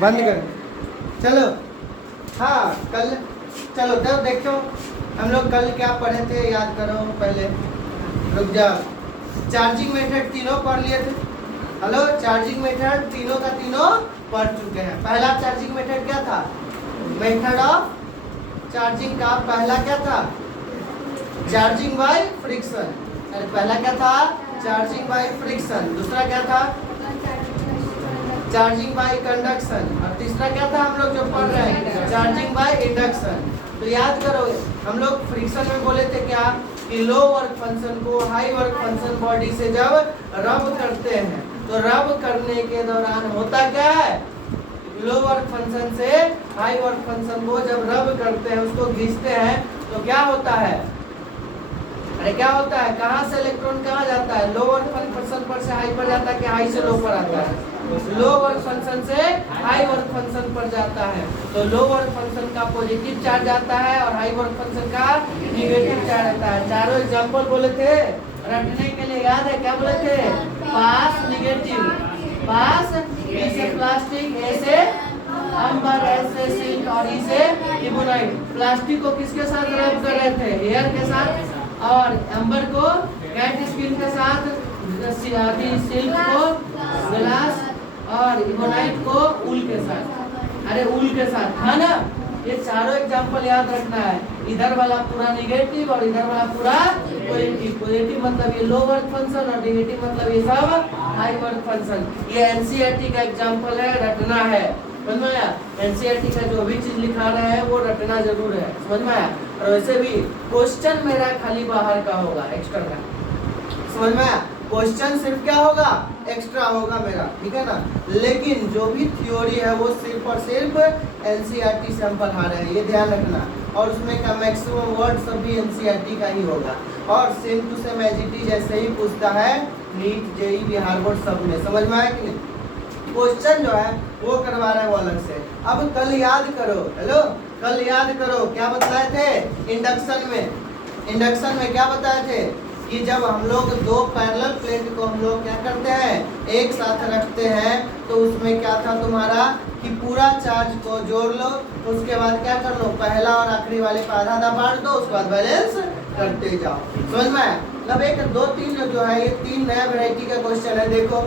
बंद कर। चलो हाँ कल, चलो तब देखो हम लोग कल क्या पढ़े थे, याद करो पहले, रुक जाओ। चार्जिंग मेथड तीनों पढ़ लिए थे। हेलो, चार्जिंग मेथड तीनों का तीनों पढ़ चुके हैं। पहला चार्जिंग मेथड क्या था? मेथड ऑफ चार्जिंग का पहला क्या था? Charging by friction. अरे पहला क्या था? Charging by friction. दूसरा क्या था? Charging by conduction. और तीसरा क्या था हम लोग जो पढ़ रहे हैं? Charging by induction. तो याद करो हम लोग फ्रिक्शन में बोले थे क्या कि लो वर्क फंक्शन को हाई वर्क फंक्शन बॉडी से जब रब करते हैं तो रब करने के दौरान होता क्या है? लो वर्क फंक्शन से हाई वर्क फंक्शन को जब रब करते हैं, उसको खींचते हैं, तो क्या होता है? अरे क्या होता है? कहाँ से इलेक्ट्रॉन कहाँ जाता है? लो वर्क फंक्शन पर से हाई पर जाता है कि हाई से लो पर आता है? लो वर्क फंक्शन से हाई वर्क फंक्शन पर जाता है। तो लो वर्क फंक्शन का पॉजिटिव चार्ज आता है और हाई वर्क फंक्शन का नेगेटिव चार्ज आता है। चारों एग्जांपल बोले थे रटने के लिए, याद है क्या बोले थे? पास निगेटिव, पास ए से प्लास्टिक, ए से अंबर, ए से सिल्क और ई से इबोनाइट। प्लास्टिक को किसके साथ रब कर रहे थे? एयर के साथ। और अंबर को कैट स्किन के साथ, सिल्क को ग्लास और इबोनाइट को ऊल के साथ। अरे ऊल के साथ था ना। ये चारों एग्जांपल याद रखना है। इधर वाला पूरा निगेटिव और इधर वाला पूरा पॉजिटिव। पॉजिटिव मतलब ये लो वर्क फंक्शन और निगेटिव मतलब ये सब हाई वर्क फंक्शन। ये एनसीईआरटी का एग्जांपल है, रटना है। समझ में आया? एनसीईआरटी का जो भी चीज लिखा रहा है वो रटना जरूर है। समझ में आया? और वैसे भी क्वेश्चन मेरा खाली बाहर का होगा, एक्स्ट्रा का। समझ में आया? क्वेश्चन सिर्फ क्या होगा? एक्स्ट्रा होगा मेरा, ठीक है ना। लेकिन जो भी थ्योरी है वो सिर्फ और सिर्फ एनसीईआरटी से हम पढ़ा रहे हैं, ये ध्यान रखना। और उसमें का मैक्सिमम वर्ड सब भी एनसीईआरटी का ही होगा। और same to same as it is ऐसे ही पूछता है नीट, जेईई, बिहार बोर्ड सब में। समझ में आया कि नहीं? क्वेश्चन जो है वो करवा रहे हैं वो अलग से। अब कल याद करो, हेलो कल याद करो क्या बताए थे इंडक्शन में? इंडक्शन में क्या बताए थे कि जब हम लोग दो पैरेलल प्लेट को हम लोग क्या करते हैं, एक साथ रखते हैं, तो उसमें क्या था तुम्हारा कि पूरा चार्ज को जोड़ लो, उसके बाद क्या कर लो, पहला और आखिरी वाले का आधा आधा बांट दो, उसके बाद बैलेंस करते जाओ। समझ में आया? मतलब एक दो तीन जो है ये तीन नया वैरायटी का क्वेश्चन है। देखो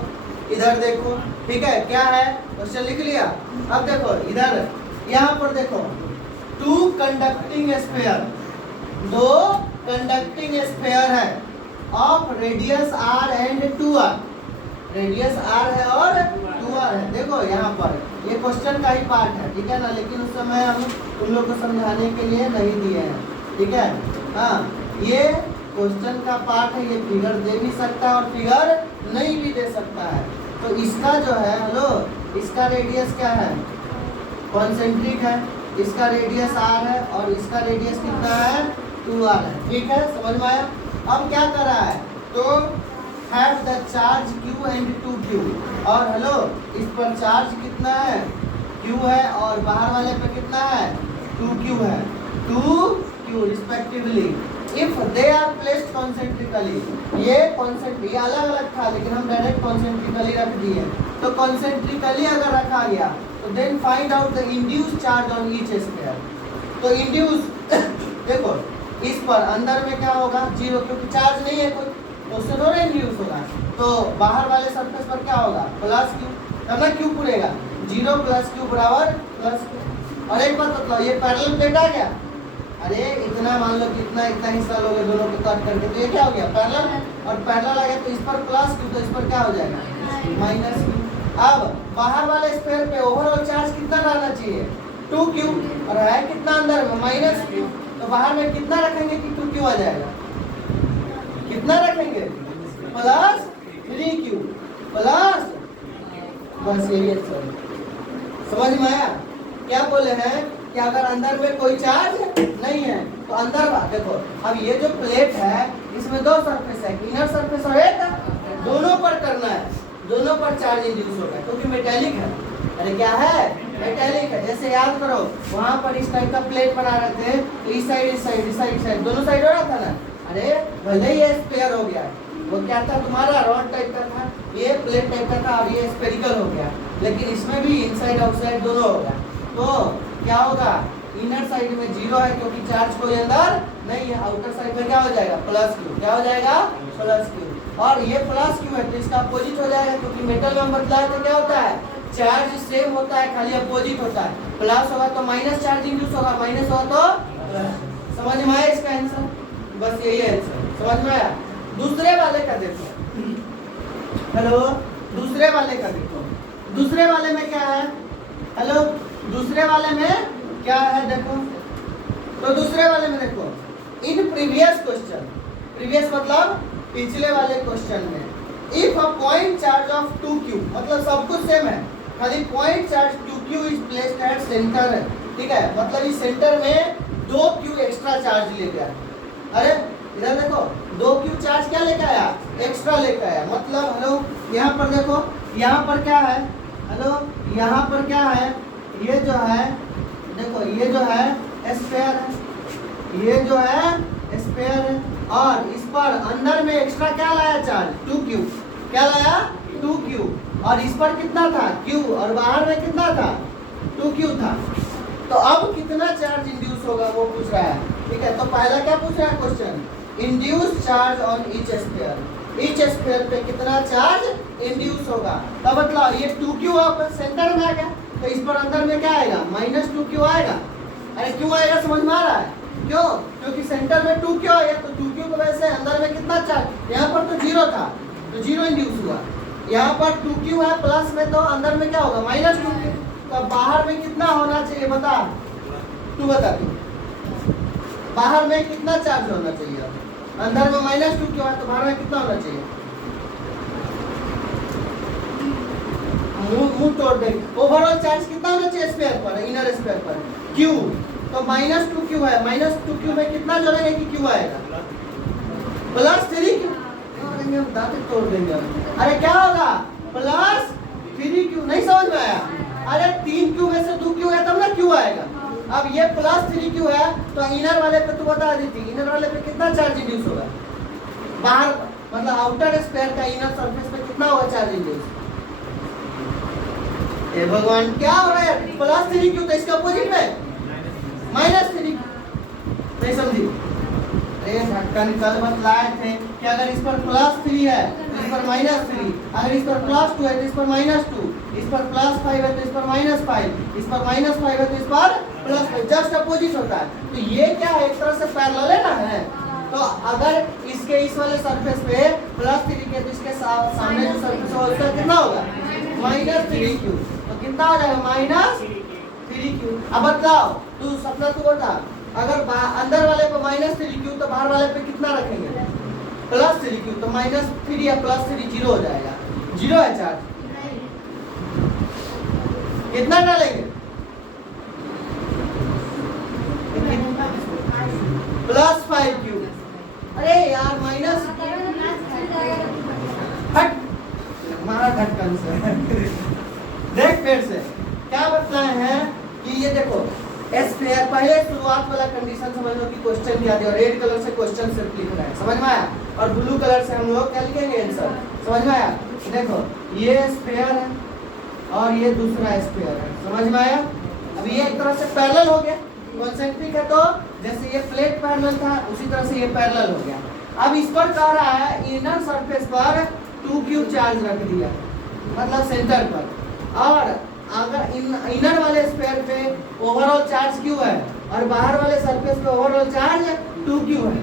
इधर देखो, ठीक है, क्या है क्वेश्चन लिख लिया। अब देखो इधर यहाँ पर देखो, टू कंडक्टिंग स्फीयर, दो कंडक्टिंग स्फीयर है of radius r and 2r। Radius r है और 2r है। देखो यहाँ पर ये क्वेश्चन का ही पार्ट है, ठीक है ना, लेकिन उस समय हम उन लोग को समझाने के लिए नहीं दिए हैं, ठीक है। हाँ, ये क्वेश्चन का पार्ट है, ये फिगर दे भी सकता है और फिगर नहीं भी दे सकता है। तो इसका जो है, हेलो, इसका रेडियस क्या है? कॉन्सेंट्रिक है। इसका रेडियस r है और इसका रेडियस कितना है? 2r है, ठीक है। समझ में आया? अब क्या कर रहा है, तो have the charge q and 2q। और हेलो इस पर चार्ज कितना है? q है और बाहर वाले पे कितना है? 2q है, 2q respectively. If they are placed concentrically, ये कॉन्सेंट्रिक अलग अलग था लेकिन हम डायरेक्ट कॉन्सेंट्रिकली रख दिए। तो कॉन्सेंट्रिकली अगर रखा गया तो then find out the induced charge on each sphere. तो इंड्यूस देखो इस पर अंदर में क्या होगा? जीरो, क्योंकि चार्ज नहीं है कोई, तो उससे थोड़ा इंड्यूस होगा। तो बाहर वाले सरफेस पर क्या होगा? प्लस क्यू, तब ना क्यू पूरेगा, जीरो प्लस क्यू बराबर प्लस क्यू। और एक बात बताओ, ये पैरेलल प्लेट आ गया। अरे इतना मान लो कितना इतना हिस्सा लोगे दोनों को कट करके, तो ये क्या हो गया? पैरेलल। और पैरेलल आ गया तो इस पर प्लस क्यू, तो इस पर क्या हो जाएगा? Minus Q. अब बाहर वाले स्फीयर पे ओवरऑल चार्ज कितना रहना चाहिए? 2q, और है कितना अंदर में? Minus Q. तो बाहर में कितना रखेंगे कि 2q आ जाएगा? कितना रखेंगे? प्लस 3q प्लस, बस यही है। समझ में आया? क्या बोले हैं कि अगर अंदर में कोई चार्ज नहीं है तो अंदर देखो, अब ये जो प्लेट है इसमें दो सरफेस है, इनर सरफेस और एक, दोनों पर करना है, दोनों पर चार्ज इंड्यूस होगा क्योंकि मेटेलिक है। अरे क्या है? मेटेलिक है। जैसे याद करो वहां पर इस टाइप का प्लेट बना रहे थे, तो इस साइड इस साइड इस साइड इस साइड दोनों साइड हो रहा था ना। अरे भले ही स्पेयर हो गया, वो क्या था तुम्हारा? रॉड टाइप का था, ये प्लेट टाइप का था और ये स्फेरिकल हो गया, लेकिन इसमें भी इनसाइड आउटसाइड दोनों होगा। तो क्या होगा, इनर साइड में 0 है क्योंकि चार्ज कोई अंदर नहीं है, आउटर साइड में क्या हो जाएगा प्लस क्यू, क्या हो जाएगा प्लस क्यू। और ये प्लस क्यू है तो इसका अपोजिट हो जाएगा, क्योंकि मेटल में बदलाव तो क्या होता है, चार्ज सेम होता है खाली अपोजिट होता है। प्लस होगा तो माइनस चार्ज इंड्यूस होगा, माइनस होगा तो प्लस। समझ में आया इसका आंसर, बस यही आंसर समझ में आया। दूसरे वाले का देखो, हेलो दूसरे वाले का देखो, दूसरे वाले में क्या है, हेलो दूसरे वाले में क्या है देखो। तो दूसरे वाले में देखो, इन प्रीवियस क्वेश्चन, प्रीवियस मतलब पिछले वाले क्वेश्चन में, if a point charge of 2q, मतलब सब कुछ सेम है, खाली point charge 2q is placed at centre है, ठीक है, मतलब इस सेंटर में 2q एक्स्ट्रा चार्ज ले गया। अरे इधर देखो 2q चार्ज क्या लेकर आया, एक्स्ट्रा लेकर आया, मतलब हेलो यहाँ पर देखो, यहाँ पर क्या है, हेलो यहाँ पर क्या है, ये जो है देखो, ये जो है स्फीयर है, ये जो है स्फीयर है, और इस पर अंदर में एक्स्ट्रा क्या लाया चार्ज 2q, क्या लाया 2q, और इस पर कितना था q, और बाहर में कितना था 2q था। तो अब कितना चार्ज इंड्यूस होगा वो पूछ रहा है, ठीक है। तो पहला क्या पूछ रहा है question, induce charge on each sphere, each sphere पे कितना चार्ज इंड्यूस होगा। तो मतलब ये 2q अब सेंटर में आ गया, तो इस पर अंदर में क्या आएगा -2q आएगा। अरे क्यों आएगा समझ में आ रहा है, क्यों, क्योंकि सेंटर में 2q आएगा, तो 2q की वजह से अंदर में कितना चार्ज, यहाँ पर तो 0 था तो 0 इंड्यूस हुआ, यहाँ पर 2q है प्लस में, तो अंदर में क्या होगा -2q। तो बाहर में कितना होना चाहिए बता, तू बता तू, बाहर में कितना चार्ज होना चाहिए, अंदर में -2q है तो बाहर में कितना होना चाहिए, मुंह तोड़ दे। ओवरऑल चार्ज कितना होना चाहिए स्फीयर पर, इनर स्फीयर पर q, तो -2q है, -2q में कितना जोड़ेंगे कि q आएगा +3q, हम दांत तोड़ देंगे। अरे क्या होगा +3q, नहीं समझ में आया, अरे 3q में से 2q है तब ना q आएगा। अब ये +3q है तो इनर वाले पे तो बता दी थी, इनर वाले पे कितना चार्ज इंड्यूस होगा, बाहर मतलब आउटर स्फीयर का इनर सरफेस पे कितना होगा चार्ज इंड्यूस। ए भगवान क्या हो रहा है, +3q तो इसके अपोजिट में -3q, नहीं समझी। अरे ढक्कन कल बतलाए थे कि अगर इस पर +3 है तो इस पर -3, अगर इस पर +2 है तो इस पर -2, इस पर +5 है तो इस पर -5, इस पर -5 है तो इस पर +5, जस्ट अपोजिट होता है। तो ये क्या है, एक तरह से पैरेलल है ना है। तो अगर इसके इस वाले सरफेस पे +3 के तो इसके सामने जो सरफेस होगा उसका कितना होगा -3q, तो कितना हो जाएगा -3q। अब बताओ तू सपना, तू बता, अगर अंदर वाले पे -3q तो बाहर वाले पे कितना रखेंगे +3q, तो -3 या +3 0 हो जाएगा, 0 है चार्ज, कितना डालेंगे +5q। अरे यार माइनस हट मारा ढक्कन से देख फिर से क्या बताए हैं कि ये देखो स्फीयर, पहले शुरुआत वाला कंडीशन समझ लो कि क्वेश्चन क्या दिया, रेड कलर से क्वेश्चन सिर्फ लिखना है, समझ में आया, और ब्लू कलर से हम लोग क्या लिखेंगे आंसर, समझ में आया। देखो ये स्फीयर है और ये दूसरा स्फीयर है, समझ में आया। अब ये एक तरह से पैरेलल हो गया, कॉन्सेंट्रिक है तो जैसे ये प्लेट पैरेलल था उसी तरह से ये पैरेलल हो गया। अब इस पर कह रहा है इनर सरफेस पर 2q चार्ज रख दिया, मतलब सेंटर पर, और अगर इनर वाले स्फीयर पे ओवरऑल चार्ज q है और बाहर वाले सरफेस पे ओवरऑल चार्ज 2q है,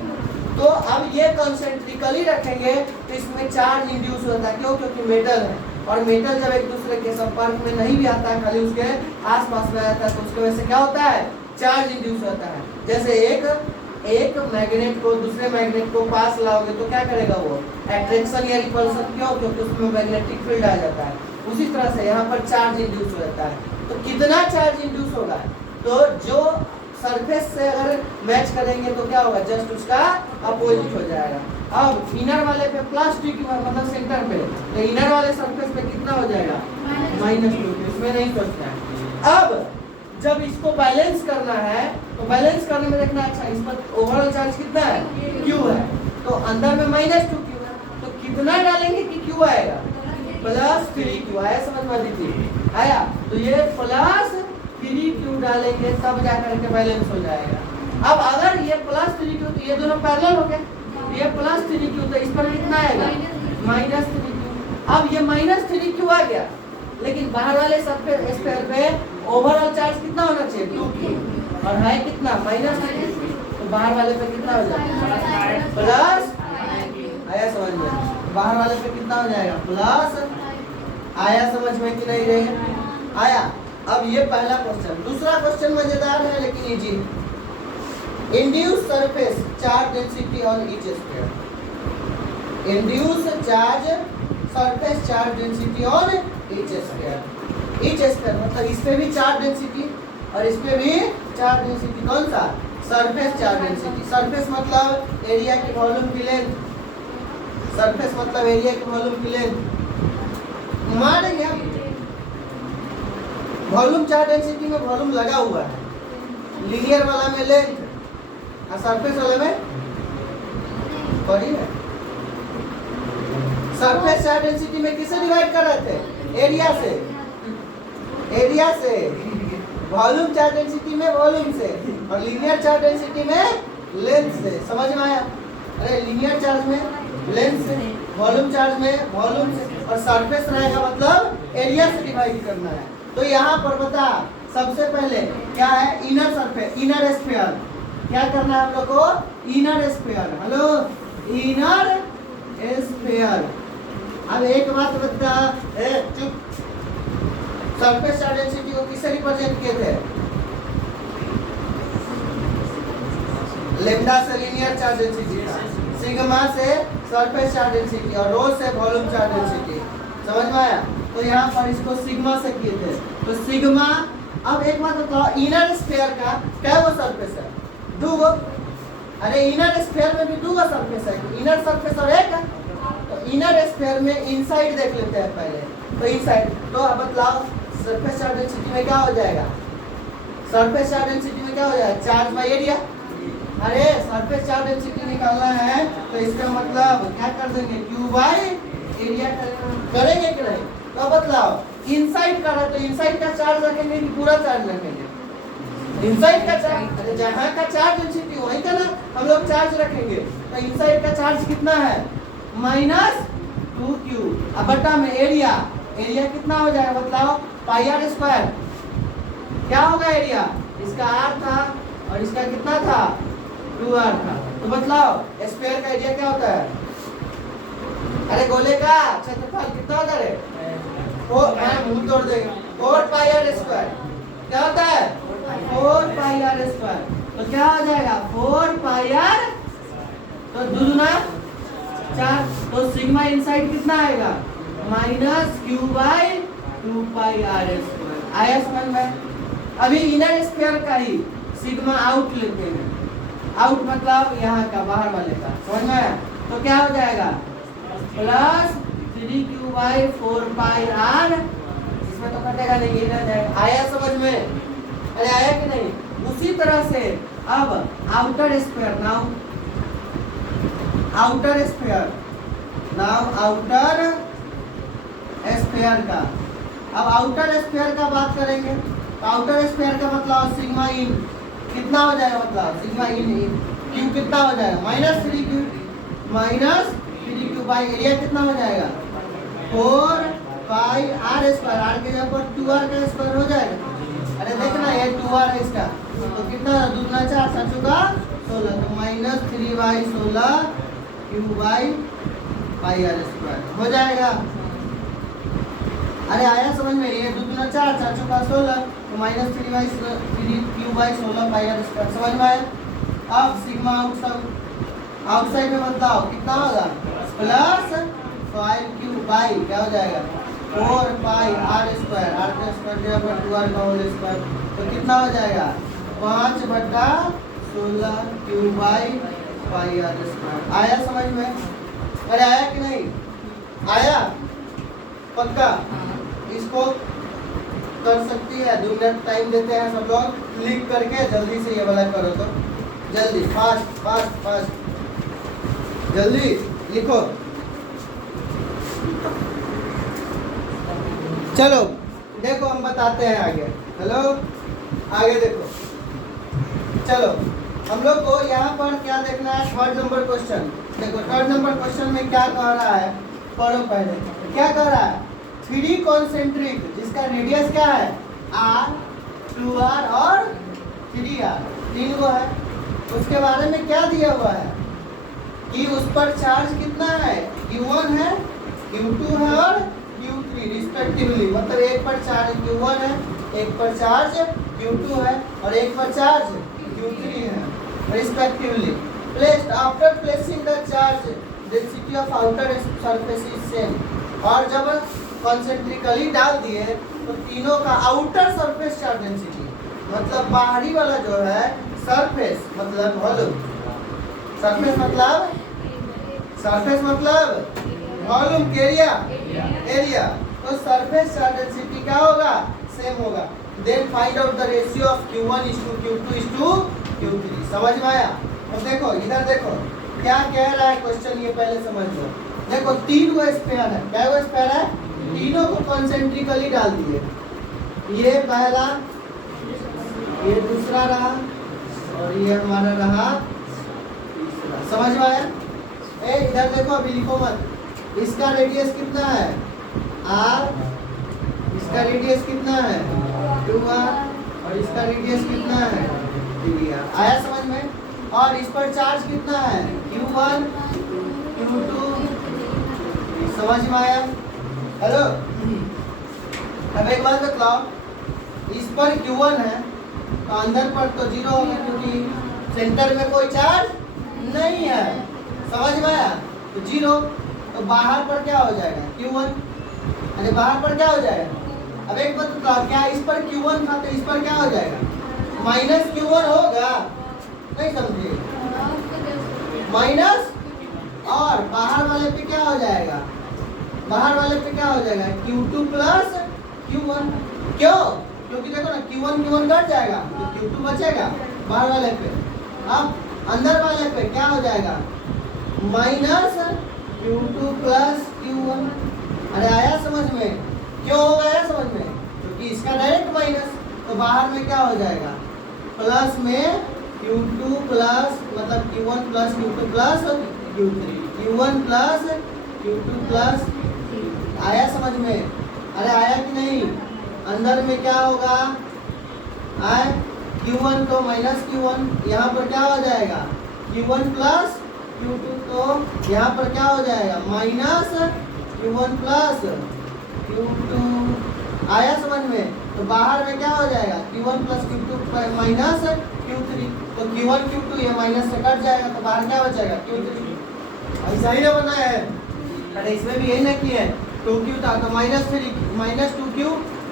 तो अब ये कॉन्सेंट्रिकली रखेंगे तो इसमें चार्ज इंड्यूस होता है, क्यों, क्योंकि मेटल है, और मेटल जब एक दूसरे के संपर्क में नहीं भी आता है, खाली उसके आसपास में आता है, तो उसकी वजह से क्या होता है, चार्ज इंड्यूस होता है। जैसे एक मैग्नेट को दूसरे मैग्नेट को पास लाओगे तो क्या करेगा वो, अट्रैक्शन या रिपल्सन, क्यों, क्योंकि उसमें मैग्नेटिक फील्ड आ जाता है। उसी तरह से यहाँ पर चार्ज इंड्यूस हो जाता है। तो कितना चार्ज इंड्यूस होगा, तो जो सरफेस से अगर मैच करेंगे तो क्या होगा, जस्ट उसका अपोजिट हो जाएगा। अब इनर वाले पे +2q है, मतलब सेंटर पे, तो इनर वाले सरफेस पे कितना हो जाएगा -2q, इसमें नहीं सोचना है। अब जब इसको बैलेंस करना है तो बैलेंस करने में देखना, अच्छा इस पर ओवरऑल चार्ज कितना है q है, तो अंदर में -2q है, तो कितना डालेंगे कि q आएगा, प्लस 3q आया समझ में दीजिए, आया। तो ये प्लस 3q डालेंगे तब जाकर के बैलेंस हो जाएगा। अब अगर ये प्लस 3q तो ये दोनों पैरेलल हो गए, ये प्लस 3q तो इस पर कितना आएगा माइनस 3q। अब ये माइनस 3q आ गया, लेकिन बाहर वाले स्फीयर पे ओवरऑल चार्ज कितना होना चाहिए 2q और है कितना माइनस 3q, तो बाहर वाले पे कितना हो जाएगा प्लस, आया समझ में, बाहर वाले पे कितना हो जाएगा प्लस, आया समझ में कि नहीं रहे, आया। अब ये पहला क्वेश्चन। दूसरा क्वेश्चन मजेदार है लेकिन easy. Induce surface charge density on each sphere. Induce charge surface charge density on each sphere. Each sphere मतलब इस पे भी चार्ज डेंसिटी और इस पे भी चार्ज डेंसिटी। कौन सा? Surface charge density. सरफेस मतलब एरिया की वॉल्यूम की लेंथ, सरफेस मतलब एरिया की वॉल्यूम की लेंथ। मान लिया वॉल्यूम चार्ज डेंसिटी में वॉल्यूम लगा हुआ है, लीनियर वाला में लेंथ और सरफेस वाले में बॉडी है। सरफेस चार्ज डेंसिटी में किससे डिवाइड कर रहे थे? एरिया से, एरिया से। वॉल्यूम चार्ज डेंसिटी में वॉल्यूम से और लीनियर चार्ज डेंसिटी में लेंथ से। समझ में आया? अरे लीनियर चार्ज में लेंथ से, वॉल्यूम चार्ज में वॉल्यूम से और सरफेस रहेगा मतलब एरिया से डिवाइड करना है। तो यहाँ पर बता सबसे पहले क्या है? Inner surface, inner sphere. क्या करना है हम लोग को? Inner sphere. Hello, inner sphere. अब एक बात बता, चुप। सरफेस चार्ज डेंसिटी को किससे रिप्रेजेंट किए थे? लेम्डा से लीनियर चार्ज डेंसिटी, सिग्मा से सरफेस चार्ज डेंसिटी और रो से वॉल्यूम चार्ज डेंसिटी। समझ में आया? तो यहाँ पर इसको सिग्मा से किए थे, तो सिग्मा। अब एक बात बताओ, इनर स्फीयर का क्या वो सरफेस है? दो गो। अरे इनर स्फीयर में भी दो गो सरफेस है, इनर सरफेस और एक है। तो इनर स्फीयर में इनसाइड देख लेते हैं पहले। तो इनसाइड, तो अब बतलाओ सरफेस चार्ज डेंसिटी में क्या हो जाएगा? सरफेस चार्ज डेंसिटी में क्या हो जाएगा? Charge by area. अरे सरफेस चार्ज डेंसिटी निकालना है तो इसका मतलब क्या कर देंगे? क्यू बाय एरिया करेंगे कि नहीं? तो बतलाओ इनसाइड का है तो इनसाइड का चार्ज रखेंगे कि पूरा चार्ज रखेंगे? इनसाइड का चार्ज। अरे जहाँ का चार्ज डेंसिटी वहीं का ना हम लोग चार्ज रखेंगे। तो इनसाइड का चार्ज कितना है? Minus 2q। अब बटा में एरिया, एरिया कितना हो जाएगा बतलाओ? पाई आर स्क्वायर। क्या होगा एरिया? इसका r था और इसका कितना था? 2r था। तो बतलाओ स्फीयर का एरिया क्या होता है? अरे गोले का क्षेत्रफल कितना होता है? मुंह तोड़ देगा। 4 पाई आर स्क्वायर। क्या होता है? 4 पाई आर स्क्वायर। तो क्या हो जाएगा? 4 पाई आर, तो दुगुना 4। तो सिग्मा इनसाइड कितना आएगा? Minus q by 2 pi r square. आया समझ में? अभी इनर स्फीयर का ही सिग्मा आउट लेते हैं। आउट मतलब यहाँ का, बाहर वाले का। समझ में आया? तो क्या हो जाएगा? Plus 3q by 4 pi r. इसमें तो कटेगा नहीं, ये रह जाएगा। आया समझ में? अरे आया कि नहीं? उसी तरह से अब outer sphere, now outer sphere, now outer sphere का। अब आउटर स्फीयर का बात करेंगे तो आउटर स्फीयर का मतलब सिग्मा इन कितना हो जाएगा? मतलब सिग्मा इन क्यू कितना हो जाएगा? Minus 3q, minus 3q by area कितना हो जाएगा? 4 पाई आर स्क्वायर। आर के जगह पर 2r का स्क्वायर हो जाएगा। अरे देखना ये 2r है इसका, तो कितना? दूना 4, 7 चौका 16। तो minus 3 by 16 q by pi r square हो जाएगा। अरे आया समझ में? ये दूना 4, 4 चौका 16, तो minus 3 by 3 q by 16 pi r square. समझ में आया? अब सिग्मा आउटसाइड में बदलाव कितना होगा? प्लस 5q बाई क्या हो जाएगा? 4 पाई आर स्क्वायर। आर का स्क्वायर जगह पर 2r का होल स्क्वायर, तो कितना हो जाएगा? 5 बटा 16 q by pi r square. आया समझ में? अरे आया कि नहीं? आया पक्का? इसको कर सकती है, 2 मिनट टाइम देते हैं सब लोग। लिख करके जल्दी से ये वाला करो, तो जल्दी, फास्ट फास्ट फास्ट, जल्दी लिखो। चलो देखो हम बताते हैं आगे। हेलो, आगे देखो। चलो हम लोग को यहाँ पर क्या देखना है, थर्ड नंबर क्वेश्चन। देखो थर्ड नंबर क्वेश्चन में क्या कह रहा है, पढ़ो पहले। क्या कह रहा है, 3 कॉन्सेंट्रिक जिसका रेडियस क्या है r, 2r और 3r, 3 को है। उसके बारे में क्या दिया हुआ है कि उस पर चार्ज कितना है, q1 है, q2 है और q3 रिस्पेक्टिवली। मतलब एक पर चार्ज q1 है, एक पर चार्ज q2 है और एक पर चार्ज q3 है respectively. Placed after placing the charge density of outer surface is same. और जब कॉन्सेंट्रिकली डाल दिए तो तीनों का आउटर सरफेस चार्ज डेंसिटी, मतलब बाहरी वाला जो है सरफेस, मतलब वॉल्यूम, सरफेस मतलब वॉल्यूम, एरिया, तो सरफेस चार्ज डेंसिटी क्या होगा, सेम होगा। Then find out the ratio of q1 is to q2 is to q3। समझ में आया? अब देखो इधर देखो क्या कह रहा है क्वेश्चन, ये पहले समझ लो। देखो 3 गो स्पेयर है, क्या गो स्पेयर है, तीनों को कॉन्सेंट्रिकली डाल दिए। ये पहला, ये दूसरा रहा और ये हमारा रहा तीसरा। समझ में आया? इधर देखो, अभी लिखो मत। इसका रेडियस कितना है r, इसका रेडियस कितना है 2r और इसका रेडियस कितना है 3r। आया समझ में? और इस पर चार्ज कितना है q1, q2। समझ में आया? हेलो, अब एक बात बताओ, इस पर q1 है तो अंदर पर तो 0 होगा क्योंकि सेंटर में कोई चार्ज नहीं है। समझ में आया? तो 0, तो बाहर पर क्या हो जाएगा q1, अरे बाहर पर क्या हो जाएगा। अब एक बात बताओ, क्या इस पर q1 था तो इस पर क्या हो जाएगा, माइनस q1 होगा, नहीं समझे, माइनस, और बाहर वाले पे क्या हो जाएगा, बाहर वाले पे क्या हो जाएगा q2 प्लस q1। क्यों? क्योंकि देखो ना q1 कट जाएगा तो q2 बचेगा बाहर वाले पे। अब अंदर वाले पे क्या हो जाएगा, माइनस q2 प्लस q1। अरे आया समझ में? क्यों होगा आया समझ में? क्योंकि इसका डायरेक्ट माइनस, तो बाहर में क्या हो जाएगा, प्लस में q2 प्लस, मतलब q1 plus q2 plus q3, q1 plus q2 plus. आया समझ में? अरे आया कि नहीं? अंदर में क्या होगा, आए q1 तो माइनस q1, यहाँ पर क्या हो जाएगा q1 प्लस q2, तो यहाँ पर क्या हो जाएगा माइनस q1 प्लस q2। आया समझ में? तो बाहर में क्या हो जाएगा q1 plus q2 minus q3, तो q1 q2 ये माइनस से कट जाएगा तो बाहर क्या बचेगा q3। ऐसा ही ना बनाया है? अरे इसमें भी यही ना किया है, 2q था तो माइनस 2q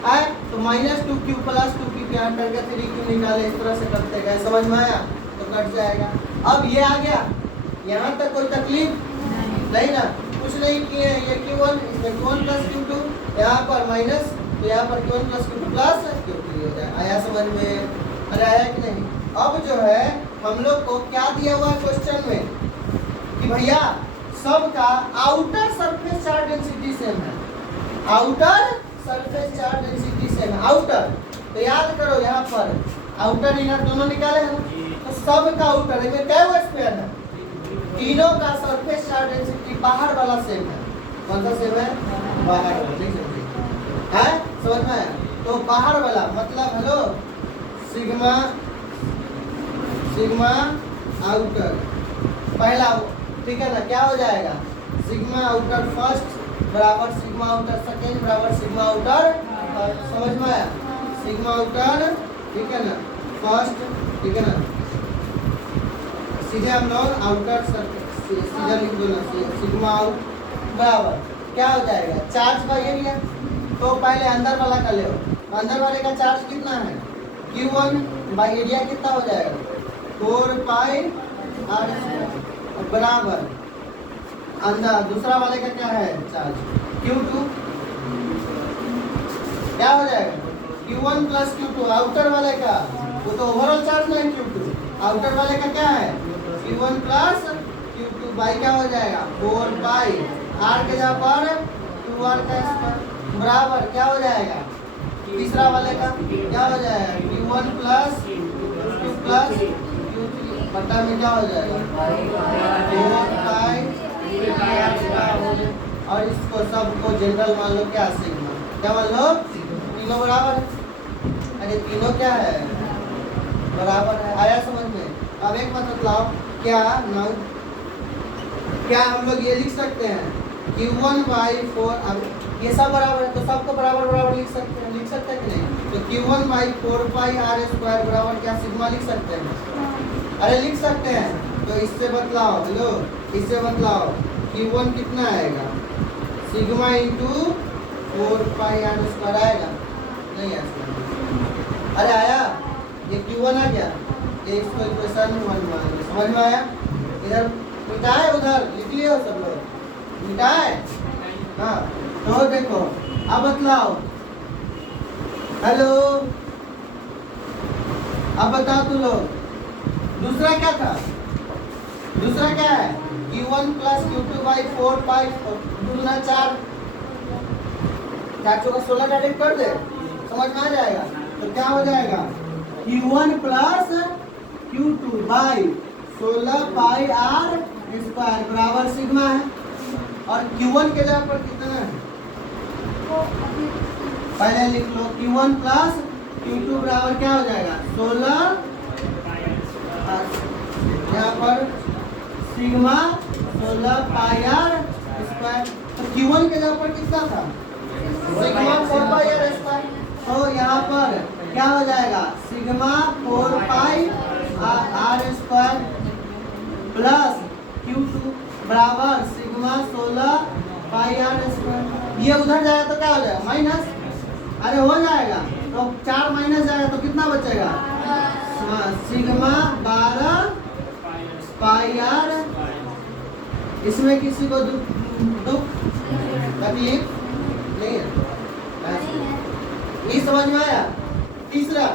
आए तो माइनस 2q प्लस 2q क्या करके 3q निकाले, इस तरह से करते गए। समझ में आया? तो कट जाएगा। अब ये आ गया, यहाँ तक कोई तकलीफ नहीं ना, कुछ नहीं किए। ये q1, इसमें q1 प्लस q2, यहाँ पर माइनस, तो यहाँ पर q1 plus q2 plus q3 हो जाए। आया समझ में? अरे आया कि नहीं? अब जो है हम लोग को क्या दिया हुआ है क्वेश्चन में कि भैया सबका outer surface charge density same है, outer surface charge density same है। आउटर तो याद करो, यहाँ पर आउटर इनर दोनों निकाले हैं, तो सबका आउटर में क्या हुआ स्क्वायर है, तीनों का सरफेस चार्ज डेंसिटी बाहर वाला सेम है। कौन सा सेम है? बाहर वाला। है समझ में आया? तो बाहर वाला मतलब हेलो सिग्मा, सिग्मा आउटर पहला, ठीक है ना, क्या हो जाएगा सिग्मा आउटर फर्स्ट बराबर सिग्मा आउटर सेकेंड बराबर सिग्मा आउटर। समझ में आया? सिग्मा आउटर, ठीक है ना, फर्स्ट, ठीक है ना, सीधे हम लोग आउटर सीधा लिख दो ना, सिग्मा आउट बराबर क्या हो जाएगा, चार्ज बाई एरिया। तो पहले अंदर वाला कर लो, अंदर वाले का चार्ज कितना है q1 बाई एरिया कितना हो जाएगा 4 पाई r बराबर अंदर दूसरा वाले का क्या है चार्ज q2, क्या हो जाएगा q1 प्लस q2। आउटर वाले का वो तो ओवरऑल चार्ज नहीं q2, आउटर वाले का क्या है q1 प्लस q2 बाई क्या हो जाएगा 4 पाई r के जगह पर 2r का स्क्वायर। बराबर क्या हो जाएगा, तीसरा वाले का क्या हो जाएगा, Q1 plus Q2 plus Q3 बटा में क्या हो जाएगा 4 और इसको सबको जनरल मान लो क्या सिग्मा, क्या मान लो तीनों बराबर है। अरे तीनों क्या है बराबर है, आया समझ में। अब एक बात बतलाओ, क्या ना क्या हम लोग ये लिख सकते हैं Q1/4, अब ये सब बराबर है तो सबको बराबर बराबर लिख सकते हैं कि नहीं। तो Q1/4πr² बराबर क्या सिग्मा लिख सकते हैं, अरे लिख सकते हैं। तो इससे बतलाओ, हेलो इससे बतलाओ Q1 कितना आएगा, सिग्मा इंटू 4πr² आएगा, नहीं आया। अरे आया, ये Q1 आ गया, ये इसको इक्वेशन 1 मान लो, समझ में आया। इधर मिटाए, उधर लिख लियो सब लोग, मिटाए। हाँ तो देखो अब बतलाओ, हेलो अब बताओ तू लोग, दूसरा क्या था, दूसरा क्या है Q1 प्लस Q2/4 दूना 4 चौका 16 डायरेक्ट कर दे, समझ में आ जाएगा। तो क्या हो जाएगा Q1 प्लस Q2/16πr² बराबर सिग्मा है। और Q1 के जगह पर कितना है, पहले लिख लो Q1 प्लस Q2 बराबर क्या हो जाएगा 16, यहाँ पर सिग्मा 16πr²। तो Q1 के जगह पर कितना था सिग्मा 4πr², तो यहाँ पर क्या हो जाएगा सिग्मा 4πr² प्लस Q2 बराबर सिग्मा 16πr²। ये उधर जाएगा तो क्या हो जाएगा माइनस, अरे हो जाएगा तो 4 माइनस जाएगा तो कितना बचेगा, हाँ सिग्मा 12πr। इसमें किसी को दुख तकलीफ नहीं है, ये समझ में आया। तीसरा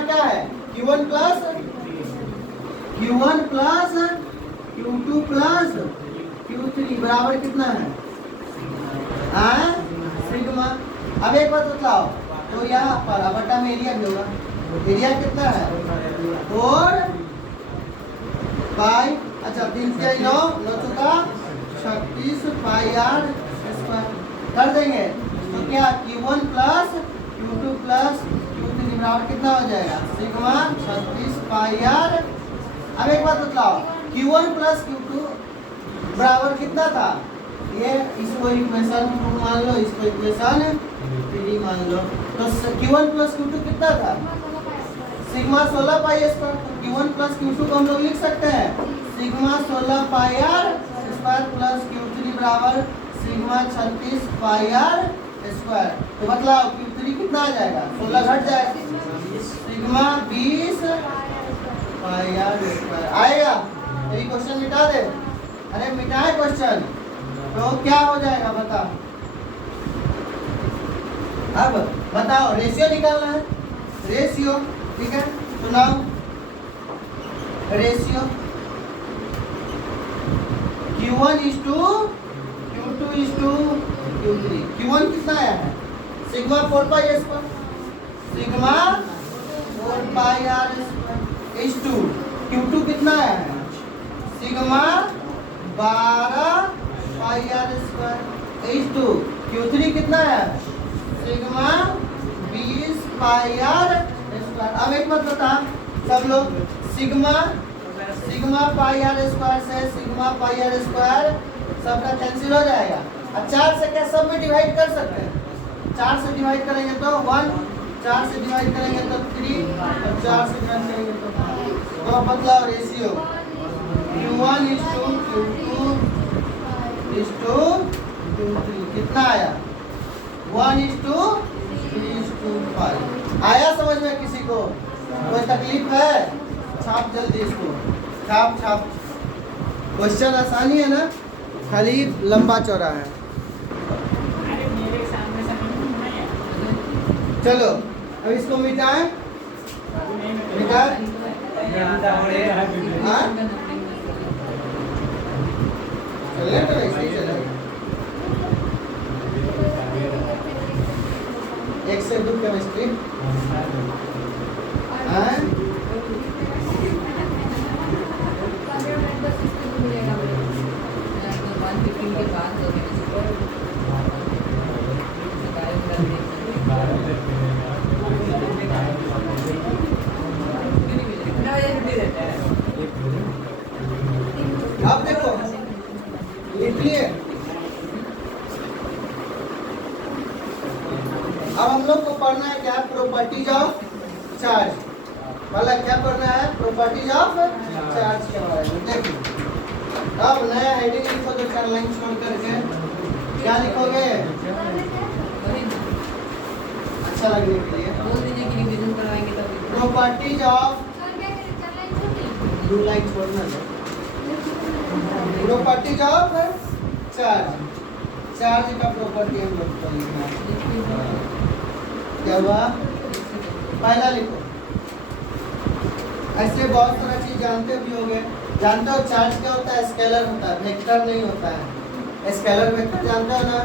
क्या है Q1 plus Q2 plus Q3 बराबर कितना है सिग्मा। अब एक बात बताओ, तो यहाँ पर बटा में एरिया भी होगा, एरिया कितना है 4 पाई, अच्छा 3 के 9 चौका 36πr² कर देंगे। तो क्या Q1 plus Q2 plus Q3 बराबर कितना हो जाएगा सिग्मा 36πr। अब एक बात बतलाओ, Q1 प्लस Q2 बराबर कितना था, ये इसको इक्वेशन 2 मान लो, इसको इक्वेशन 3 मान लो। तो Q1 प्लस Q2 कितना था sigma 16πr²। Q1 plus Q2 को हम लोग लिख सकते हैं सिग्मा 16πr² प्लस Q3 बराबर सिग्मा 36πr²। तो बतलाओ Q3 कितना आ जाएगा 16 घट जाएगा, सिग्मा 20πr² आएगा। तो ये क्वेश्चन मिटा दे, अरे मिटाए क्वेश्चन, तो क्या हो जाएगा बता, अब बताओ रेशियो निकालना है, रेशियो ठीक है। तो नाउ रेशियो Q1:Q2:Q3, Q1 कितना आया है sigma 4πr², sigma 4πr²। Q2 कितना आया है सिग्मा 12πr²। Q3 कितना है सिग्मा 20πr²। अब एक बात बता सब लोग, सिग्मा πr² से सिग्मा πr² सबका कैंसिल हो जाएगा। और 4 से क्या सब में डिवाइड कर सकते हैं, 4 से डिवाइड करेंगे तो 1, 4 से डिवाइड करेंगे तो 3, और 4 से डिवाइड करेंगे तो 5। तो बदलाव रेशियो Q1:Q2:Q3 कितना आया 1:3:5 आया। समझ में किसी को कोई तकलीफ है, छाप जल्दी इसको, छाप। क्वेश्चन आसानी है ना, खाली लंबा चौड़ा है। चलो अब इसको मिटाएं, चलेगा तो ऐसे ही चलेगा। 1 से 2 केमिस्ट्री हाँ अब देखो लिख लिए। अब हम लोग को पढ़ना है क्या, प्रॉपर्टीज ऑफ चार्ज। मतलब क्या पढ़ना है, प्रॉपर्टीज ऑफ चार्ज के बारे में। देखो अब नया हेडिंग लिखो तो 4 लाइन छोड़ करके क्या लिखोगे, अच्छा लगने के लिए बोल दीजिए कि रिवीजन करवाएंगे तभी। प्रॉपर्टीज ऑफ 2 लाइन छोड़ना है। प्रॉपर्टीज ऑफ चार्ज, चार्ज का प्रॉपर्टी हम लोग को लिखना है। क्या हुआ, पहला लिखो। ऐसे बहुत सारा चीज जानते भी होंगे। जानते हो चार्ज क्या होता है, स्केलर होता है, वेक्टर नहीं होता है। स्केलर वेक्टर जानते हो ना,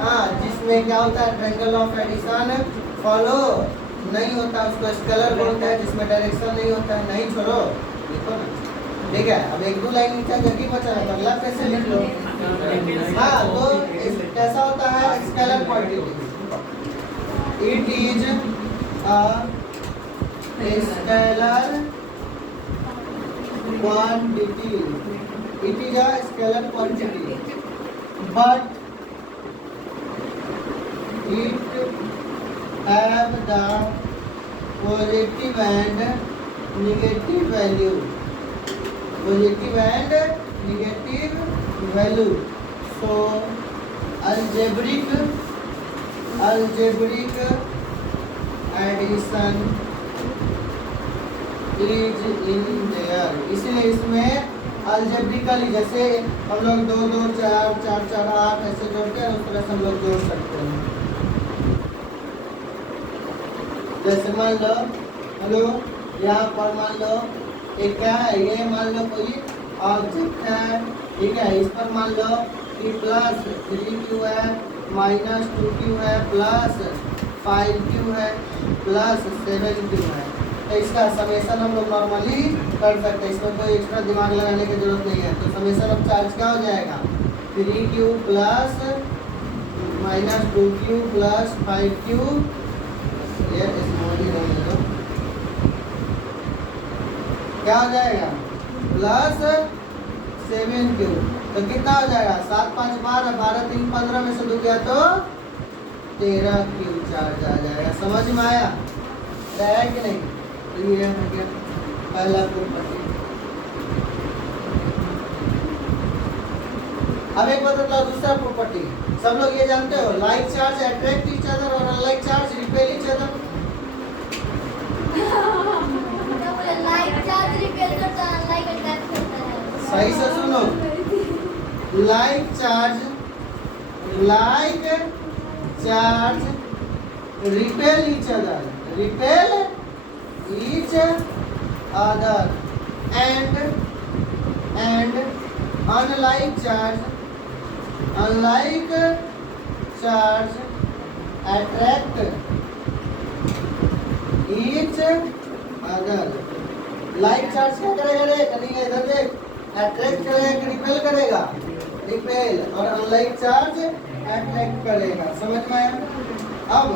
हाँ, जिसमें क्या होता है ट्रायंगल ऑफ एडिशन फॉलो नहीं होता, उसको स्केलर बोलते हैं। जिसमें डायरेक्शन नहीं होता है, नहीं छोड़ो लिखो ना, ठीक है। अब 1-2 लाइन नीचे जगह बचा है, अगला कैसे लिख लो। हाँ, तो कैसा होता है scalar quantity, it is a scalar quantity, it is a scalar quantity, but it have the positive and negative value, positive and negative value. So algebraic addition is in there, इसलिए इसमें अल्जेब्रिकली जैसे हम लोग 2 2 4 4 4 8 ऐसे जोड़ते हैं, उस तरह से हम लोग जोड़ सकते हैं। जैसे मान लो हेलो, यहाँ पर मान लो एक क्या है, ये मान लो कोई ऑब्जेक्ट है, ठीक है। इस पर मान लो कि प्लस 3q है, माइनस 2q है, प्लस 5q है, प्लस 7q है। तो इसका समेशन हम लोग नॉर्मली कर सकते हैं, इसमें कोई एक्स्ट्रा दिमाग लगाने की जरूरत नहीं है। तो समेशन ऑफ चार्ज क्या हो जाएगा, 3q plus minus 2q plus 5q, ये स्मॉली नहीं है, क्या हो जाएगा प्लस 7q। तो कितना हो जाएगा, 7 5 12, 12 3 15 में से 2 गया तो 13q चार्ज आ जाएगा। समझ में आया कि नहीं। ये हो गया पहला प्रॉपर्टी। अब एक बात बताओ, दूसरा प्रॉपर्टी सब लोग ये जानते हो, like charge attract each other और unlike charge repel each other. Like charge repel करता है, अनलाइक अट्रैक्ट करता है। सही से सुनो, like charge repel each other, repel each other, and unlike charge attract each other। Like charge क्या करेगा रे, कहीं इधर देख, अट्रैक्ट करेगा कि रिपेल करेगा, रिपेल, और अनलाइक चार्ज अट्रैक्ट करेगा। समझ में आया। अब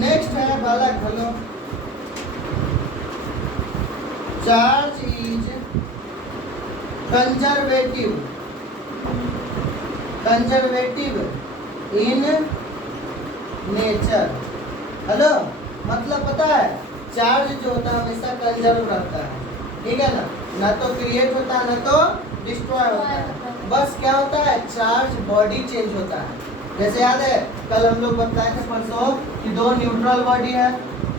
नेक्स्ट है बालक, hello, charge is conservative in nature. Hello, मतलब पता है चार्ज जो होता है हमेशा कंजर्व रहता है, ठीक है ना तो क्रिएट होता है ना तो डिस्ट्रॉय होता है। बस क्या होता है, चार्ज बॉडी चेंज होता है। जैसे याद है कल हम लोग बताए थे परसों कि 2 न्यूट्रल बॉडी है,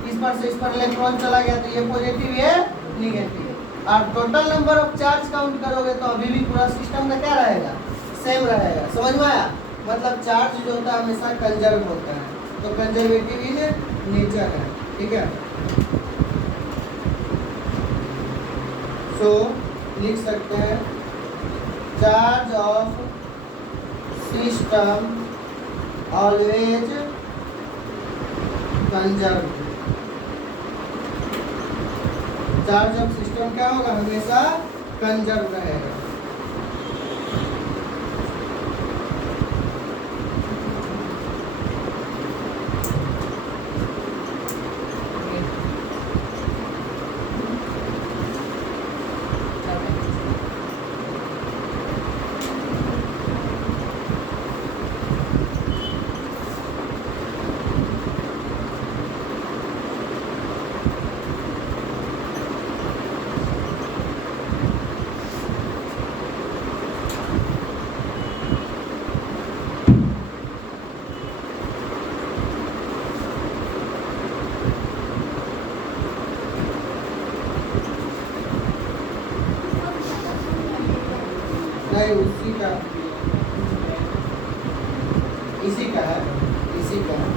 इस पर से इस पर इलेक्ट्रॉन चला गया तो ये पॉजिटिव ये निगेटिव, और total number of charge count करोगे तो अभी भी पूरा सिस्टम का क्या रहेगा, सेम रहेगा। समझ में आया। मतलब चार्ज जो होता है हमेशा कंजर्व होता है, तो कंजर्वेटिव इन नेचर है, ठीक है। सो लिख सकते हैं charge of system always conserve. Charge of system क्या होगा, हमेशा कंजर्व रहेगा। नहीं, उसी का, इसी का है, इसी का है।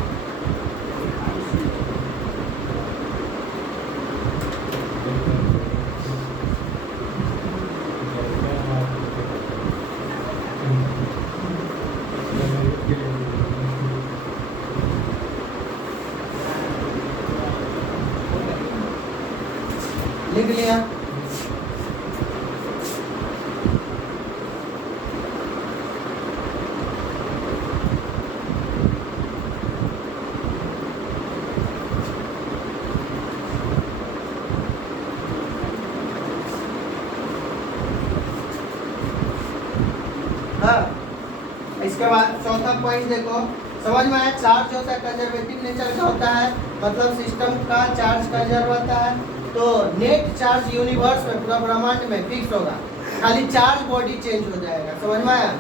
लिख लिया। हाँ, इसके बाद चौथा पॉइंट देखो, समझ में आया। चार्ज होता है कंजर्वेटिव नेचर का होता है, मतलब सिस्टम का चार्ज कंजर्व होता है। तो नेट चार्ज यूनिवर्स में, पूरा ब्रह्मांड में फिक्स होगा, खाली चार्ज बॉडी चेंज हो जाएगा। समझ में आया?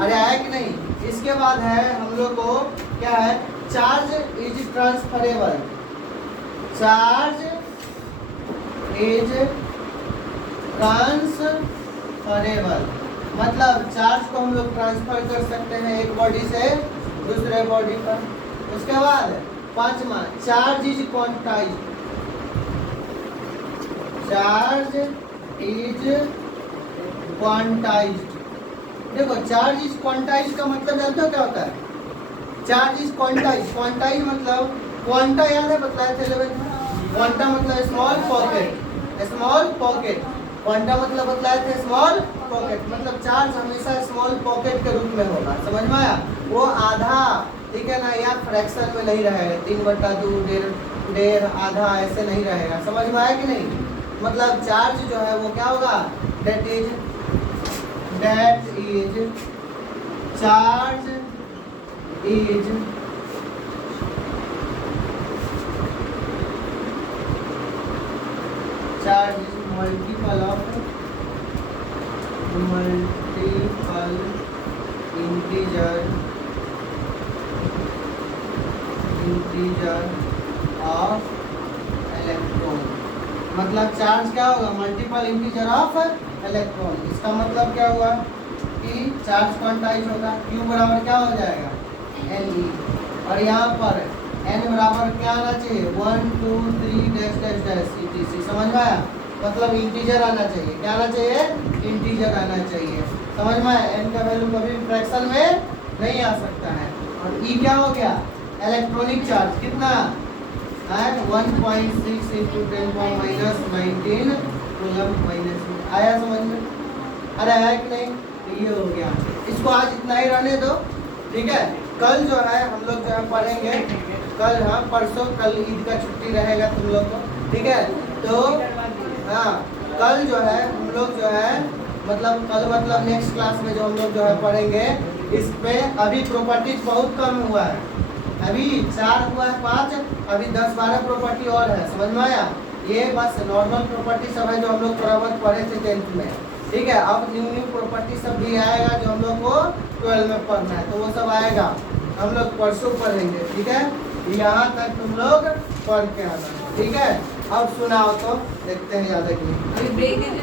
अरे आया कि नहीं? इसके बाद है हम लोग को क्या है, charge is transferable. Charge is transferable मतलब चार्ज को हम लोग ट्रांसफर कर सकते हैं एक बॉडी से दूसरे बॉडी पर। उसके बाद पांचवा, charge is quantized. Charge is quantized. देखो, चार्ज इज क्वांटाइज्ड का मतलब जानते हो क्या होता है? Charge is quantized. क्वांटाइज मतलब, क्वांटा याद है, बताया थे 11 में। क्वांटा मतलब small pocket. Small pocket quanta मतलब बतलाए थे स्मॉल पॉकेट, मतलब चार्ज हमेशा स्मॉल पॉकेट के रूप में होगा। समझ में आया? वो आधा, ठीक है ना, या फ्रैक्शन में नहीं रहेगा, 3/2, डेढ़, आधा, ऐसे नहीं रहेगा। समझ में आया कि नहीं? मतलब चार्ज जो है वो क्या होगा, that is charge is charge is multiple integer of electron. मतलब चार्ज क्या होगा, मल्टीपल इंटीजर ऑफ इलेक्ट्रॉन। इसका मतलब क्या हुआ कि चार्ज क्वांटाइज होगा। Q बराबर क्या हो जाएगा, Ne। और यहाँ पर N बराबर क्या आना चाहिए, 1 2 3 डैश डैश डैश etc। समझ में आया? मतलब इंटीजर आना चाहिए। क्या आना चाहिए, इंटीजर आना चाहिए। समझ में आया? N का वैल्यू कभी फ्रैक्शन में नहीं आ सकता है। और E क्या हो गया, इलेक्ट्रॉनिक चार्ज। कितना है, 1.6 × 10⁻⁻19 कूलम-। आया समझ में? अरे आया कि नहीं? ये हो गया। इसको आज इतना ही रहने दो, ठीक है। कल जो है हम लोग जो है पढ़ेंगे, कल, हाँ परसों, कल ईद का छुट्टी रहेगा तुम लोग को, ठीक है। तो हाँ, कल जो है हम लोग जो है, मतलब कल मतलब नेक्स्ट क्लास में जो हम लोग जो है पढ़ेंगे, इस पे अभी प्रॉपर्टीज बहुत कम हुआ है। अभी 4 हुआ है, 5, अभी 10-12 प्रॉपर्टी और है। समझ में आया? ये बस नॉर्मल प्रॉपर्टी सब है जो हम लोग थोड़ा बहुत पढ़े थे 10th में, ठीक है। अब न्यू प्रॉपर्टी सब भी आएगा जो हम लोग को 12 में पढ़ना है, तो वो सब आएगा, हम लोग परसों पढ़ेंगे, ठीक है। यहाँ तक तुम लोग पढ़ के आना, ठीक है। अब सुनाओ तो देखते हैं ज़्यादा की। अभी ब्रेक है ना।